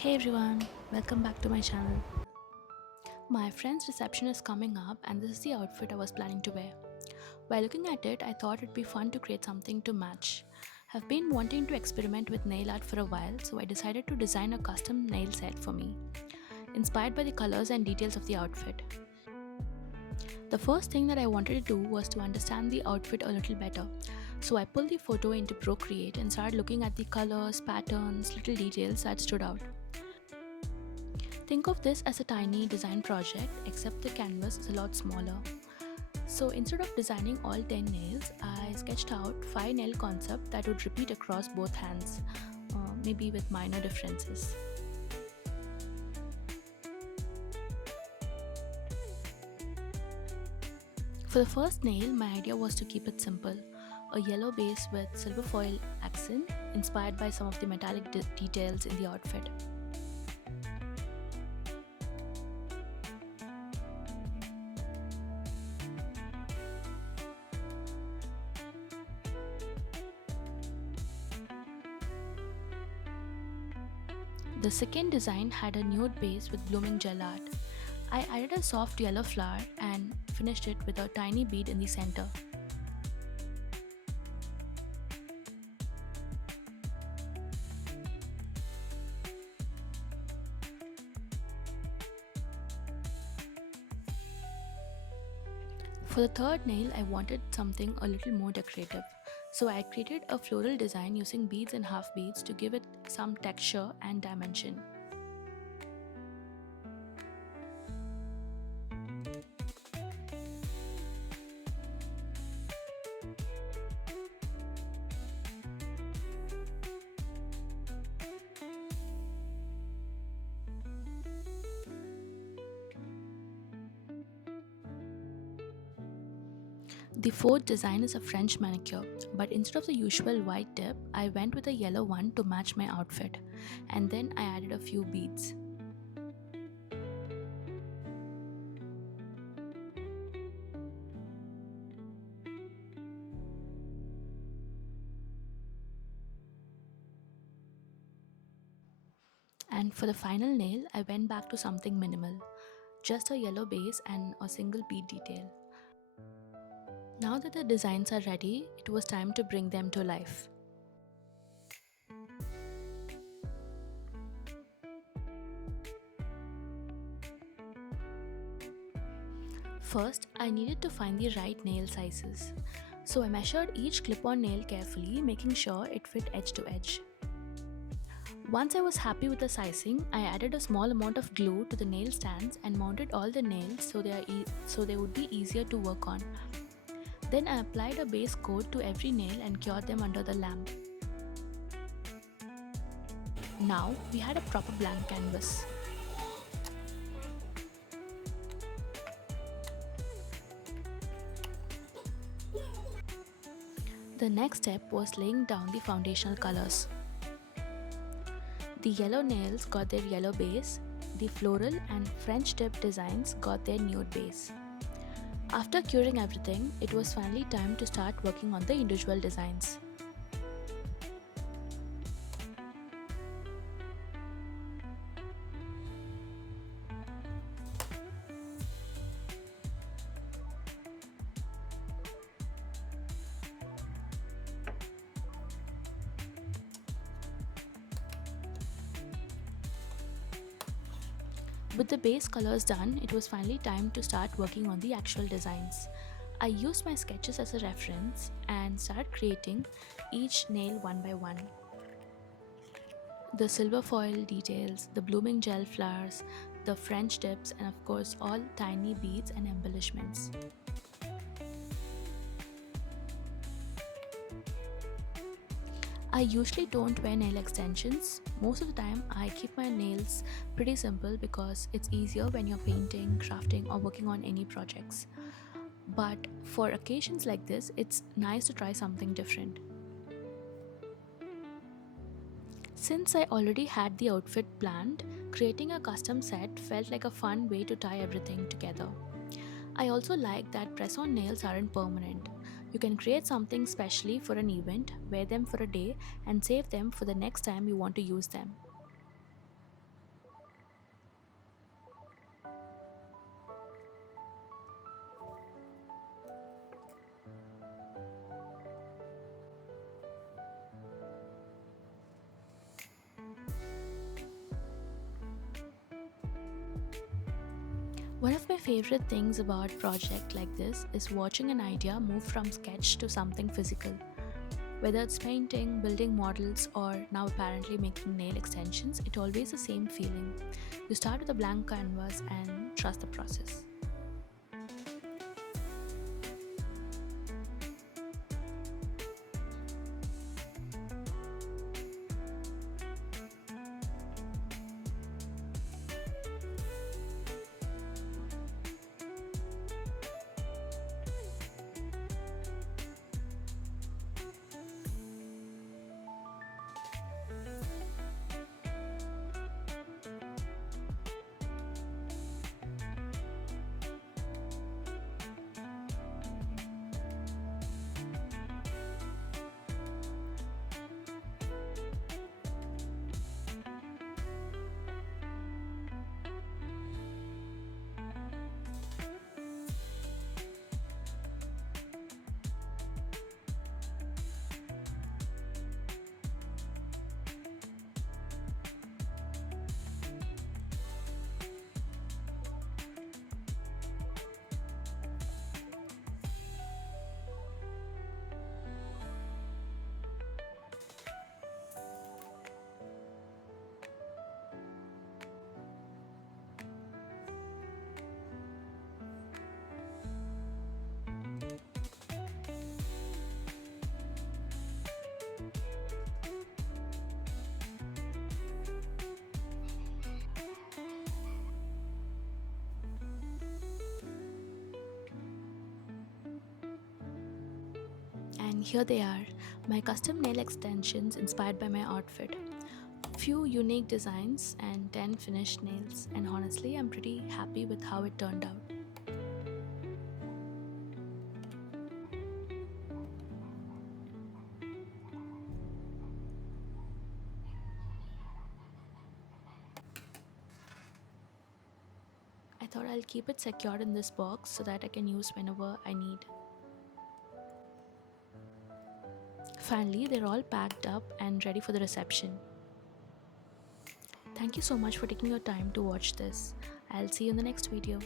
Hey everyone, welcome back to my channel. My friend's reception is coming up, and this is the outfit I was planning to wear. While looking at it, I thought it'd be fun to create something to match. I've been wanting to experiment with nail art for a while, so I decided to design a custom nail set for me, inspired by the colors and details of the outfit. The first thing that I wanted to do was to understand the outfit a little better. So I pulled the photo into Procreate and started looking at the colors, patterns, little details that stood out. Think of this as a tiny design project, except the canvas is a lot smaller. So instead of designing all 10 nails, I sketched out 5 nail concepts that would repeat across both hands, maybe with minor differences. For the first nail, my idea was to keep it simple, a yellow base with silver foil accent, inspired by some of the metallic details in the outfit. The second design had a nude base with blooming gel art. I added a soft yellow flower and finished it with a tiny bead in the center. For the third nail, I wanted something a little more decorative. So I created a floral design using beads and half beads to give it some texture and dimension. The fourth design is a French manicure, but instead of the usual white tip, I went with a yellow one to match my outfit, and then I added a few beads. And for the final nail, I went back to something minimal, just a yellow base and a single bead detail. Now that the designs are ready, it was time to bring them to life. First, I needed to find the right nail sizes. So I measured each clip-on nail carefully, making sure it fit edge to edge. Once I was happy with the sizing, I added a small amount of glue to the nail stands and mounted all the nails so they would be easier to work on. Then I applied a base coat to every nail and cured them under the lamp. Now we had a proper blank canvas. The next step was laying down the foundational colors. The yellow nails got their yellow base, the floral and French tip designs got their nude base. After curing everything, it was finally time to start working on the individual designs. With the base colors done, it was finally time to start working on the actual designs. I used my sketches as a reference and started creating each nail one by one. The silver foil details, the blooming gel flowers, the French tips, and of course, all tiny beads and embellishments. I usually don't wear nail extensions. Most of the time, I keep my nails pretty simple because it's easier when you're painting, crafting, or working on any projects. But for occasions like this, it's nice to try something different. Since I already had the outfit planned, creating a custom set felt like a fun way to tie everything together. I also like that press on nails aren't permanent. You can create something specially for an event, wear them for a day, and save them for the next time you want to use them. One of my favorite things about project like this is watching an idea move from sketch to something physical. Whether it's painting, building models, or now apparently making nail extensions, it always the same feeling. You start with a blank canvas and trust the process. And here they are, my custom nail extensions inspired by my outfit. Few unique designs and 10 finished nails, and honestly, I'm pretty happy with how it turned out. I thought I'll keep it secured in this box so that I can use whenever I need. Finally, they're all packed up and ready for the reception. Thank you so much for taking your time to watch this. I'll see you in the next video.